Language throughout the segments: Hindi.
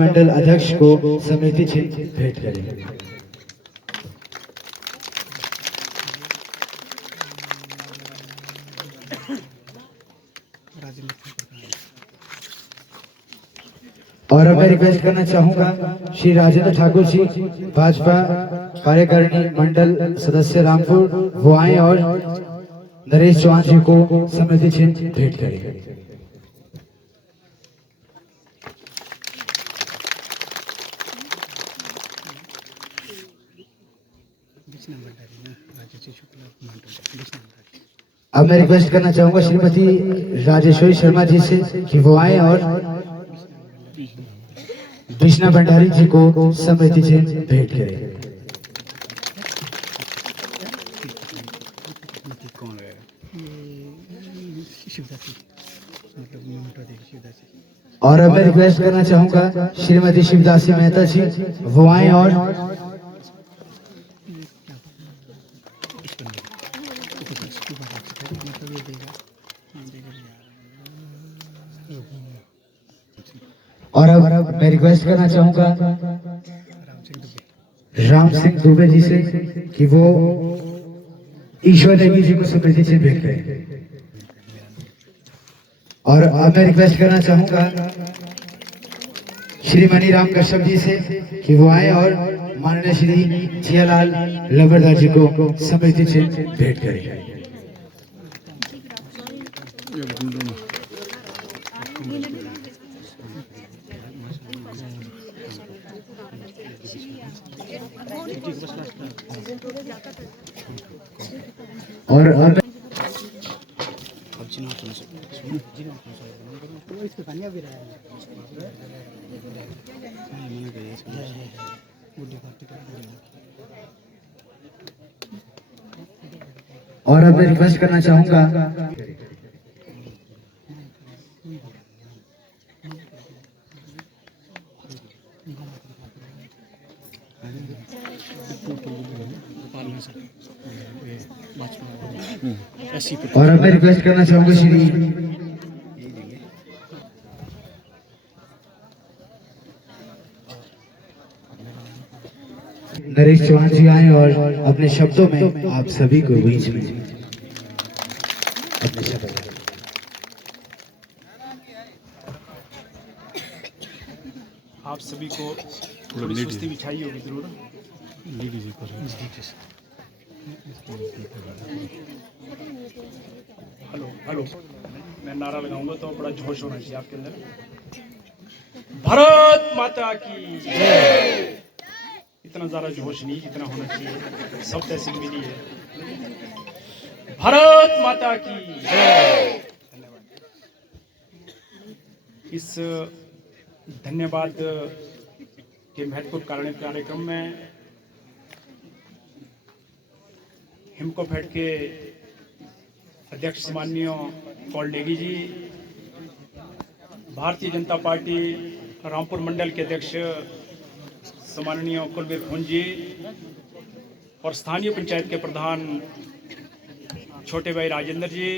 मंडल अध्यक्ष को समिति चिन्ह भेंट करेंगे। और अब मैं रिक्वेस्ट करना चाहूंगा श्री राजेंद्र ठाकुर जी, भाजपा कार्यकारिणी मंडल सदस्य रामपुर, वो आए और नरेश चौहान जी को समिति चिन्ह भेंट करेंगे। अब मैं रिक्वेस्ट करना चाहूंगा श्रीमती राजेश्वरी शर्मा जी से कि वो आए और कृष्णा भंडारी जी को समिति चिन्ह भेंट करें। और अब मैं रिक्वेस्ट करना चाहूंगा श्रीमती शिवदासी मेहता जी, वो आए और अब मैं रिक्वेस्ट करना चाहूंगा राम सिंह दुबे जी से कि वो ईश्वर नेगी जी को समिति से भेंट करें। और अब मैं रिक्वेस्ट करना चाहूंगा श्री मनीराम कश्यप जी से कि वो आए और माननीय श्री जियालाल लंबरदार जी को समिति से भेंट करें। और अब मैं रिक्वेस्ट करना चाहूंगा और अब मैं रिक्वेस्ट करना चाहूंगा श्री नरेश चौहान जी आए और अपने शब्दों में आप सभी को बीच में अपने शब्द। आप सभी को थोड़ी सुस्ती बिछाई होगी जरूर। हेलो हेलो, मैं नारा लगाऊंगा तो बड़ा जोश होना चाहिए आपके अंदर। भारत माता की जय। इतना ज्यादा जोश नहीं, इतना होना चाहिए, सब तहसील मिली है। भारत माता की जय। इस धन्यवाद के महत्वपूर्ण कार्यक्रम में हिमको फेड के अध्यक्ष माननीय कौलडेगी जी, भारतीय जनता पार्टी रामपुर मंडल के अध्यक्ष सम्माननीय कुलवीर खून जी और स्थानीय पंचायत के प्रधान छोटे भाई राजेंद्र जी,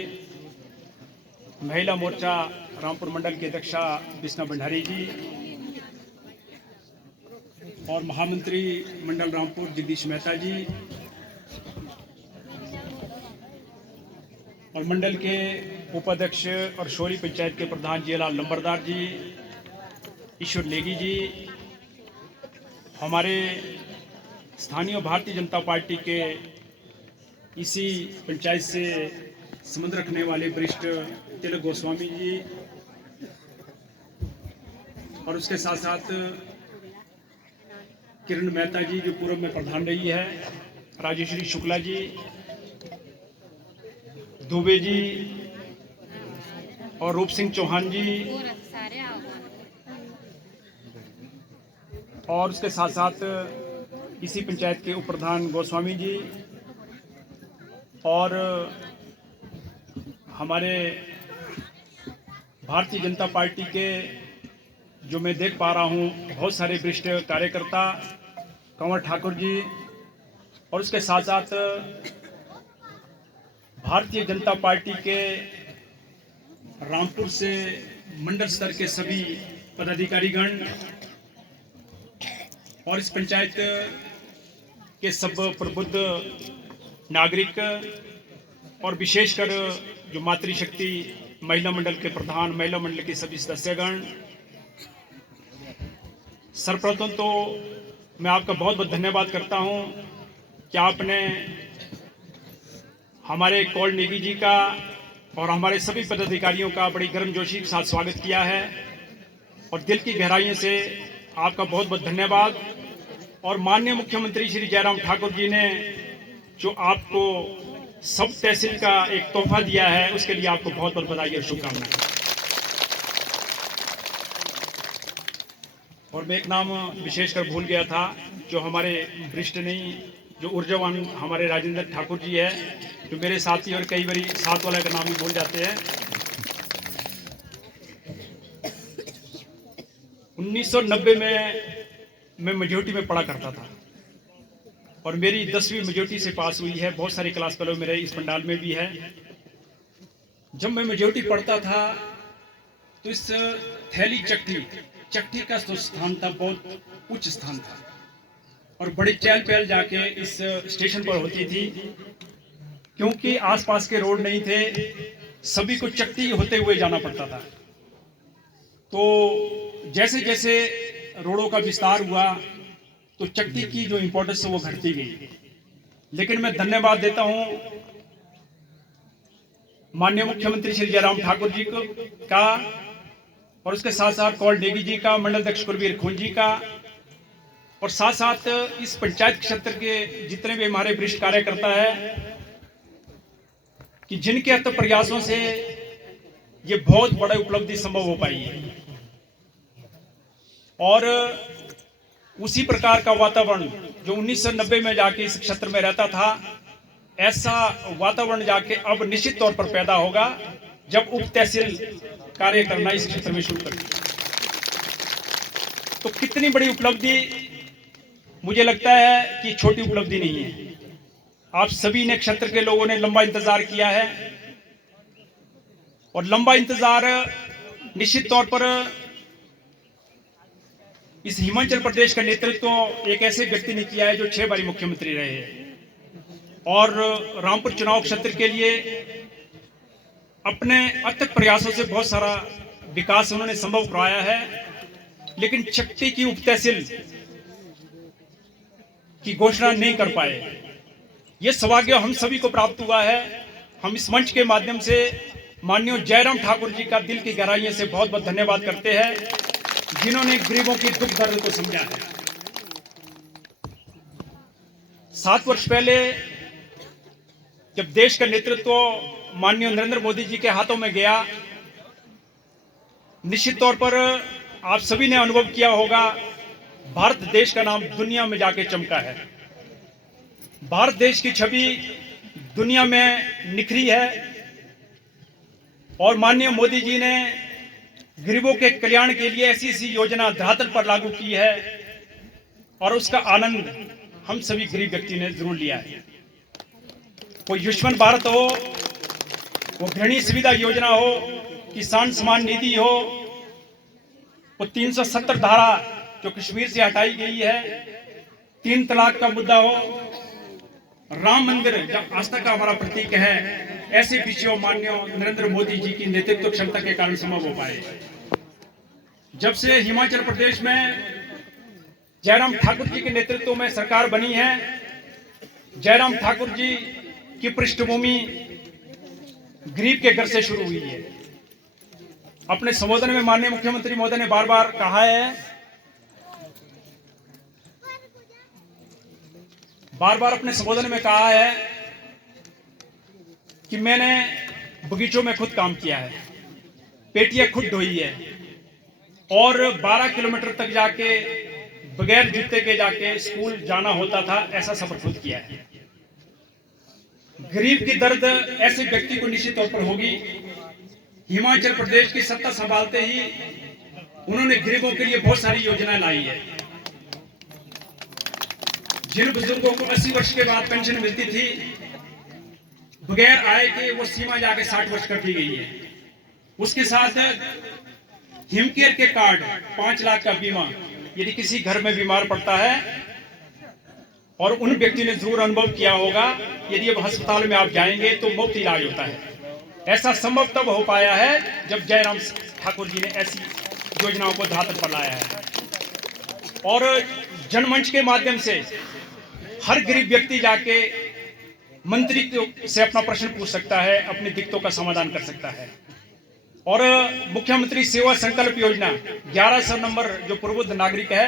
महिला मोर्चा रामपुर मंडल की अध्यक्षा कृष्णा भंडारी जी और महामंत्री मंडल रामपुर जगदीश मेहता जी और मंडल के उपाध्यक्ष और शोरी पंचायत के प्रधान जियालाल लंबरदार जी, ईश्वर नेगी जी, हमारे स्थानीय भारतीय जनता पार्टी के इसी पंचायत से संबंध रखने वाले वरिष्ठ तिलक गोस्वामी जी और उसके साथ साथ किरण मेहता जी जो पूर्व में प्रधान रही है, राजेश्वरी शुक्ला जी, दुबे जी और रूप सिंह चौहान जी और उसके साथ साथ इसी पंचायत के उप प्रधान गोस्वामी जी और हमारे भारतीय जनता पार्टी के जो मैं देख पा रहा हूँ बहुत सारे वरिष्ठ कार्यकर्ता, कंवर ठाकुर जी और उसके साथ साथ भारतीय जनता पार्टी के रामपुर से मंडल स्तर के सभी पदाधिकारीगण और इस पंचायत के सब प्रबुद्ध नागरिक और विशेषकर जो मातृशक्ति महिला मंडल के प्रधान, महिला मंडल के सभी सदस्यगण, सर्वप्रथम तो मैं आपका बहुत बहुत धन्यवाद करता हूं कि आपने हमारे कौल नेगी जी का और हमारे सभी पदाधिकारियों का बड़ी गर्मजोशी के साथ स्वागत किया है और दिल की गहराइयों से आपका बहुत बहुत धन्यवाद। और माननीय मुख्यमंत्री श्री जयराम ठाकुर जी ने जो आपको सब तहसील का एक तोहफा दिया है, उसके लिए आपको बहुत बहुत बधाई और शुभकामनाएं। और मैं एक नाम विशेषकर भूल गया था, जो हमारे वरिष्ठ नहीं, जो ऊर्जावान हमारे राजेंद्र ठाकुर जी है, जो मेरे साथी और कई बारी साथ वाला का नाम ही भूल जाते हैं। 1990 में मैं मेजोरिटी में पढ़ा करता था और मेरी 10वीं मेजोरिटी से पास हुई है। बहुत सारे क्लास फेलो मेरे इस पंडाल में भी है। जब मैं मेजोरिटी पढ़ता था तो इस थैली चट्टी का तो स्थान था, बहुत उच्च स्थान था और बड़ी चहल पहल जाके इस स्टेशन पर होती थी, क्योंकि आसपास के रोड नहीं थे, सभी को चट्टी होते हुए जाना पड़ता था। तो जैसे जैसे रोडों का विस्तार हुआ तो चट्टी की जो इम्पोर्टेंस है वो घटती गई। लेकिन मैं धन्यवाद देता हूं माननीय मुख्यमंत्री श्री जयराम ठाकुर जी को का, और उसके साथ साथ कौल नेगी जी का, मंडल अध्यक्ष कुलवीर खून जी का, और साथ साथ इस पंचायत क्षेत्र के जितने भी हमारे वरिष्ठ कार्यकर्ता है, कि जिनके अथक प्रयासों से ये बहुत बड़ा उपलब्धि संभव हो पाई है। और उसी प्रकार का वातावरण जो 1990 में जाके इस क्षेत्र में रहता था, ऐसा वातावरण जाके अब निश्चित तौर पर पैदा होगा जब उप तहसील कार्य करना इस क्षेत्र में शुरू करें। तो कितनी बड़ी उपलब्धि, मुझे लगता है कि छोटी उपलब्धि नहीं है। आप सभी ने, क्षेत्र के लोगों ने लंबा इंतजार किया है और लंबा इंतजार निश्चित तौर पर इस हिमाचल प्रदेश का नेतृत्व एक ऐसे व्यक्ति ने किया है जो 6 बारी मुख्यमंत्री रहे हैं और रामपुर चुनाव क्षेत्र के लिए अपने अथक प्रयासों से बहुत सारा विकास उन्होंने संभव कराया है। लेकिन चट्टी की उप तहसील की घोषणा नहीं कर पाए। यह सौभाग्य हम सभी को प्राप्त हुआ है। हम इस मंच के माध्यम से माननीय जयराम ठाकुर जी का दिल की गहराइयों से बहुत बहुत धन्यवाद करते हैं, जिन्होंने गरीबों की दुख दर्द को समझा है। 7 वर्ष पहले जब देश का नेतृत्व माननीय नरेंद्र मोदी जी के हाथों में गया, निश्चित तौर पर आप सभी ने अनुभव किया होगा, भारत देश का नाम दुनिया में जाके चमका है। भारत देश की छवि दुनिया में निखरी है और माननीय मोदी जी ने गरीबों के कल्याण के लिए ऐसी ऐसी योजना धरातल पर लागू की है और उसका आनंद हम सभी गरीब व्यक्ति ने जरूर लिया है। वो आयुष्मान भारत हो, वो गृहिणी सुविधा योजना हो, किसान सम्मान निधि हो, वो 370 धारा जो कश्मीर से हटाई गई है, 3 तलाक का मुद्दा हो, राम मंदिर जो आस्था का हमारा प्रतीक है, ऐसे विषयों माननीय नरेंद्र मोदी जी की नेतृत्व क्षमता के कारण संभव हो पाए। जब से हिमाचल प्रदेश में जयराम ठाकुर जी के नेतृत्व में सरकार बनी है, जयराम ठाकुर जी की पृष्ठभूमि गरीब के घर से शुरू हुई है। अपने संबोधन में माननीय मुख्यमंत्री महोदय ने बार बार कहा है, अपने संबोधन में कहा है कि मैंने बगीचों में खुद काम किया है, पेटियां खुद ढोई है और 12 किलोमीटर तक जाके बगैर जूते के जाके स्कूल जाना होता था, ऐसा सफर खुद किया है। गरीब की दर्द ऐसे व्यक्ति को निश्चित तौर पर होगी। हिमाचल प्रदेश की सत्ता संभालते ही उन्होंने गरीबों के लिए बहुत सारी योजनाएं लाई है। जिन बुजुर्गों को 80 वर्ष के बाद पेंशन मिलती थी, बगैर आय के वो सीमा जाके 60 वर्ष कर दी गई है। उसके साथ हिमकेयर के कार्ड, 5 लाख का बीमा, यदि किसी घर में बीमार पड़ता है, और उन व्यक्ति ने जरूर अनुभव किया होगा, यदि अब अस्पताल में आप जाएंगे तो मुफ्त इलाज होता है। ऐसा संभव तब हो पाया है जब जयराम ठाकुर जी ने ऐसी योजनाओं को धरातल पर लाया है। और जनमंच के माध्यम से हर गरीब व्यक्ति जाके मंत्री से अपना प्रश्न पूछ सकता है, अपनी दिक्कतों का समाधान कर सकता है। और मुख्यमंत्री सेवा संकल्प योजना 1100 नंबर, जो प्रबुद्ध नागरिक है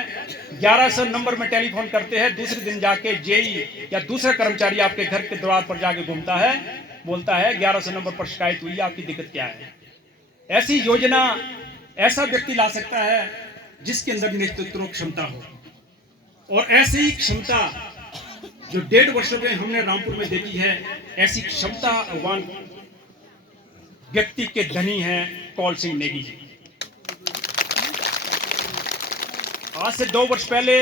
1100 नंबर में टेलीफोन करते हैं, दूसरे दिन जाके जेई या दूसरा कर्मचारी आपके घर के द्वार पर जाके घूमता है, बोलता है 1100 नंबर पर शिकायत हुई, आपकी दिक्कत क्या है। ऐसी योजना ऐसा व्यक्ति ला सकता है जिसके अंदर नेतृत्व क्षमता हो। और ऐसी ही क्षमता जो 1.5 वर्षों में हमने रामपुर में देखी है, ऐसी क्षमतावान व्यक्ति के धनी हैं कौल सिंह नेगी जी। आज से 2 वर्ष पहले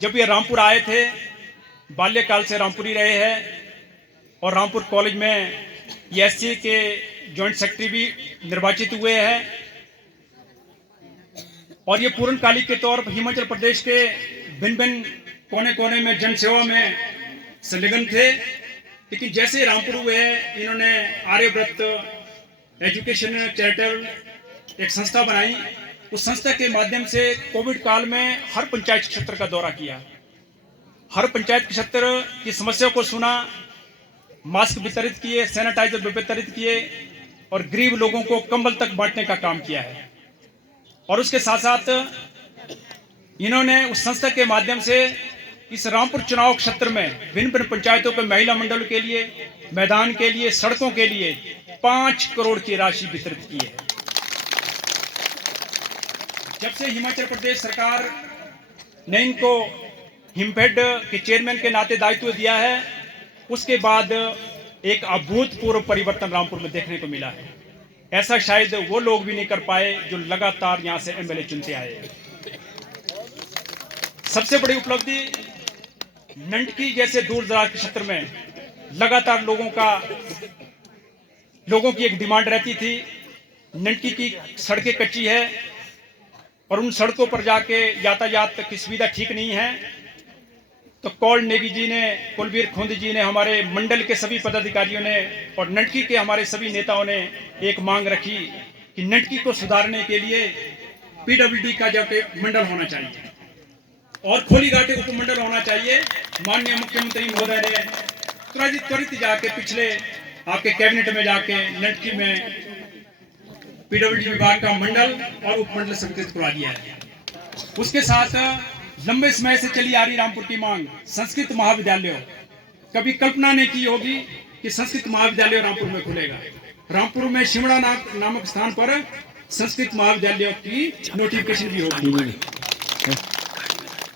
जब ये रामपुर आए थे, बाल्यकाल से रामपुर ही रहे हैं, और रामपुर कॉलेज में एससी के जॉइंट सेक्रेटरी भी निर्वाचित हुए हैं। और ये पूर्णकालिक के तौर पर हिमाचल प्रदेश के भिन्न भिन्न कोने कोने में जनसेवा में संलग्न थे। लेकिन जैसे रामपुर हुए हैं, इन्होंने आर्यव्रत एजुकेशन चैरिटेबल एक संस्था बनाई। उस संस्था के माध्यम से कोविड काल में हर पंचायत क्षेत्र का दौरा किया, हर पंचायत क्षेत्र की समस्याओं को सुना, मास्क वितरित किए, सैनिटाइजर वितरित किए, और गरीब लोगों को कंबल तक बांटने का काम किया है। और उसके साथ साथ इन्होंने उस संस्था के माध्यम से इस रामपुर चुनाव क्षेत्र में भिन्न भिन्न पंचायतों के महिला मंडल के लिए, मैदान के लिए, सड़कों के लिए 5 करोड़ की राशि वितरित की है। जब से हिमाचल प्रदेश सरकार ने इनको हिमफेड के चेयरमैन के नाते दायित्व दिया है, उसके बाद एक अभूतपूर्व परिवर्तन रामपुर में देखने को मिला है। ऐसा शायद वो लोग भी नहीं कर पाए जो लगातार यहां से एमएलए चुनते आए। सबसे बड़ी उपलब्धि, नंटकी जैसे दूर दराज के क्षेत्र में लगातार लोगों की एक डिमांड रहती थी। नंटकी की सड़कें कच्ची है और उन सड़कों पर जाके यातायात की सुविधा ठीक नहीं है। तो कौल नेगी जी ने, कुलबीर खोंद जी ने, हमारे मंडल के सभी पदाधिकारियों ने और नंटकी के हमारे सभी नेताओं ने एक मांग रखी कि नंटकी को सुधारने के लिए पीडब्ल्यूडी का जाके मंडल होना चाहिए और खोलीघाटी उपमंडल होना चाहिए। माननीय मुख्यमंत्री महोदय ने त्वरित जाके पिछले आपके कैबिनेट में जाके नंटकी में पीडब्ल्यूडी विभाग का मंडल और उपमंडल स्वीकृत करवा दिया है। उसके साथ लंबे समय से चली आ रही रामपुर की मांग, संस्कृत महाविद्यालय, कभी कल्पना नहीं की होगी कि संस्कृत महाविद्यालय रामपुर में खुलेगा। रामपुर में शिमड़ा नामक स्थान पर संस्कृत महाविद्यालय की नोटिफिकेशन भी होगी।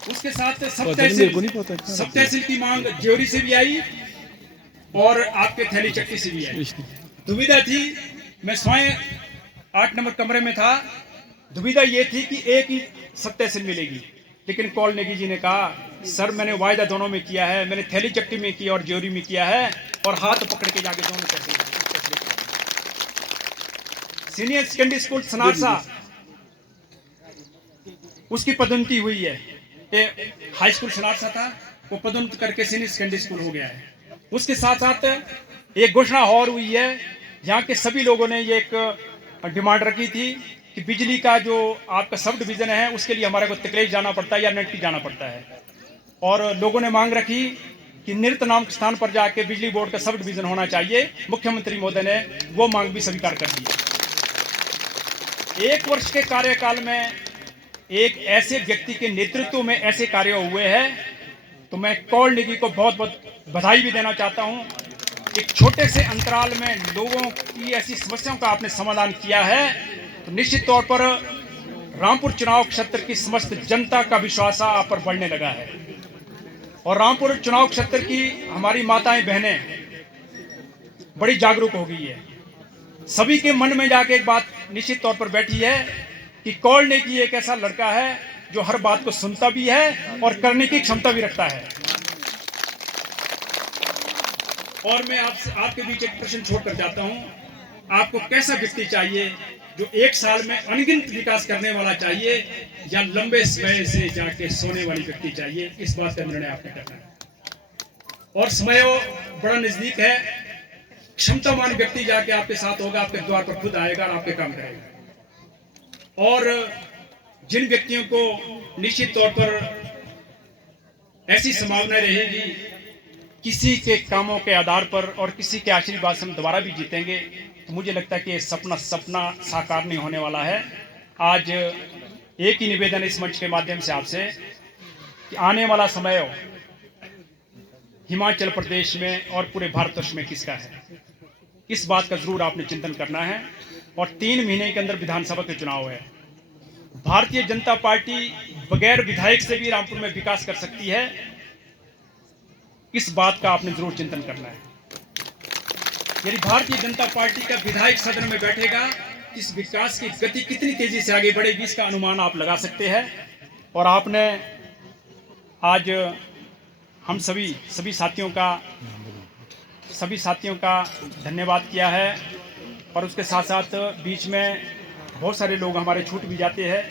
उसके साथ सब तहसील की मांग ज्योरी से भी आई और आपके थैली चक्की से भी आई। दुविधा थी, मैं स्वयं 8 नंबर कमरे में था, दुविधा ये थी कि एक ही सब तहसील मिलेगी। लेकिन कौल नेगी जी ने कहा, सर मैंने वायदा दोनों में किया है, मैंने थैली चक्की में किया और ज्योरी में किया है, और हाथ पकड़ के जाके दोनों तहसील। सीनियर सेकेंडरी स्कूल सनारसा, उसकी पदोन्नति हुई है। हाई स्कूल सनारसा था, वो पदोन्नति करके सीनियर सेकेंडरी स्कूल हो गया है। उसके साथ साथ एक घोषणा और हुई है, यहाँ के सभी लोगों ने ये एक डिमांड रखी थी कि बिजली का जो आपका सब डिवीजन है उसके लिए हमारे को तिकलेश जाना पड़ता है या नटकी जाना पड़ता है। और लोगों ने मांग रखी कि निरत नामक स्थान पर जाके बिजली बोर्ड का सब डिवीजन होना चाहिए। मुख्यमंत्री महोदय ने वो मांग भी स्वीकार कर दी। 1 वर्ष के कार्यकाल में एक ऐसे व्यक्ति के नेतृत्व में ऐसे कार्य हुए हैं, तो मैं कौल नेगी को बहुत बहुत बधाई भी देना चाहता हूं। एक छोटे से अंतराल में लोगों की ऐसी समस्याओं का आपने समाधान किया है, तो निश्चित तौर पर रामपुर चुनाव क्षेत्र की समस्त जनता का विश्वास आप पर बढ़ने लगा है। और रामपुर चुनाव क्षेत्र की हमारी माताएं बहनें बड़ी जागरूक हो गई है। सभी के मन में जाके एक बात निश्चित तौर पर बैठी है कि कौल नेगी एक ऐसा लड़का है जो हर बात को सुनता भी है और करने की क्षमता भी रखता है। और मैं आपसे आपके बीच एक प्रश्न छोड़कर जाता हूं, आपको कैसा व्यक्ति चाहिए जो एक साल में अनगिनत विकास करने वाला चाहिए या लंबे समय से जाके सोने वाली व्यक्ति चाहिए, इस बात का निर्णय आपने करना है। और समय बड़ा नजदीक है, क्षमतावान व्यक्ति जाके आपके साथ होगा, आपके द्वार पर खुद आएगा और आपके काम करेगा। और जिन व्यक्तियों को निश्चित तौर पर ऐसी संभावना रहेगी किसी के कामों के आधार पर और किसी के आशीर्वाद से हम दोबारा भी जीतेंगे, तो मुझे लगता है कि ये सपना साकार नहीं होने वाला है। आज एक ही निवेदन इस मंच के माध्यम से आपसे कि आने वाला समय हिमाचल प्रदेश में और पूरे भारतवर्ष में किसका है, इस बात का जरूर आपने चिंतन करना है। और 3 महीने के अंदर विधानसभा के चुनाव है। भारतीय जनता पार्टी बगैर विधायक से भी रामपुर में विकास कर सकती है, इस बात का आपने जरूर चिंतन करना है। यदि भारतीय जनता पार्टी का विधायक सदन में बैठेगा, इस विकास की गति कितनी तेजी से आगे बढ़ेगी इसका अनुमान आप लगा सकते हैं। और आपने आज हम सभी साथियों का धन्यवाद किया है। और उसके साथ साथ बीच में बहुत सारे लोग हमारे छूट भी जाते हैं,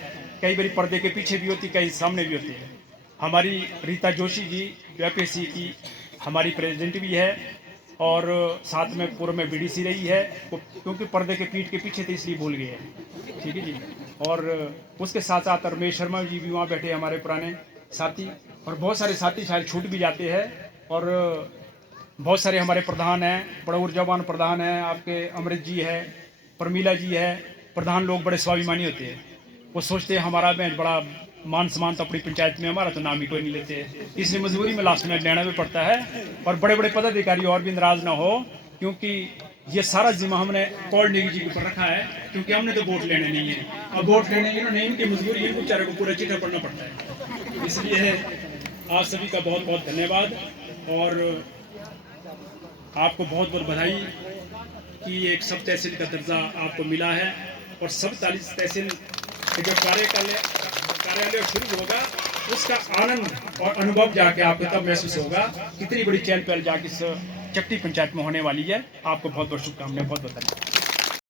कई बार पर्दे के पीछे भी होती, कई सामने भी होती है। हमारी रीता जोशी जी यूपीएससी की हमारी प्रेसिडेंट भी है और साथ में पूर्व में बीडीसी रही है, क्योंकि पर्दे के पीठ के पीछे थे इसलिए भूल गए हैं, ठीक है जी। और उसके साथ साथ रमेश शर्मा जी भी वहाँ बैठे, हमारे पुराने साथी, और बहुत सारे साथी शायद छूट भी जाते हैं। और बहुत सारे हमारे प्रधान हैं, बड़े ऊर्जावान प्रधान हैं, आपके अमृत जी है, प्रमीला जी है। प्रधान लोग बड़े स्वाभिमानी होते हैं, वो सोचते हैं हमारा में बड़ा मान सम्मान तो अपनी पंचायत में, हमारा तो नाम ही कोई नहीं लेते हैं, इसलिए मजबूरी में लास्ट में लेना भी पड़ता है। और बड़े बड़े पदाधिकारी और भी नाराज ना हो, क्योंकि ये सारा जिम्मा हमने कौल नेगी जी के ऊपर रखा है, क्योंकक्योंकि हमने तो वोट लेने नहीं है, और वोट लेने इन्होंने इनकी मजबूरी, इनको बेचारे को पूरा चिट्ठा पढ़ना पड़ता है। इसलिए आप सभी का बहुत बहुत धन्यवाद और आपको बहुत बहुत बधाई कि एक सब तहसील का दर्जा आपको मिला है। और सब तहसील जो कार्यालय शुरू होगा उसका आनंद और अनुभव जाके आपको तब महसूस होगा कितनी बड़ी चहल पहल जाके इस चट्टी पंचायत में होने वाली है। आपको बहुत बहुत शुभकामनाएं, बहुत बहुत धन्यवाद।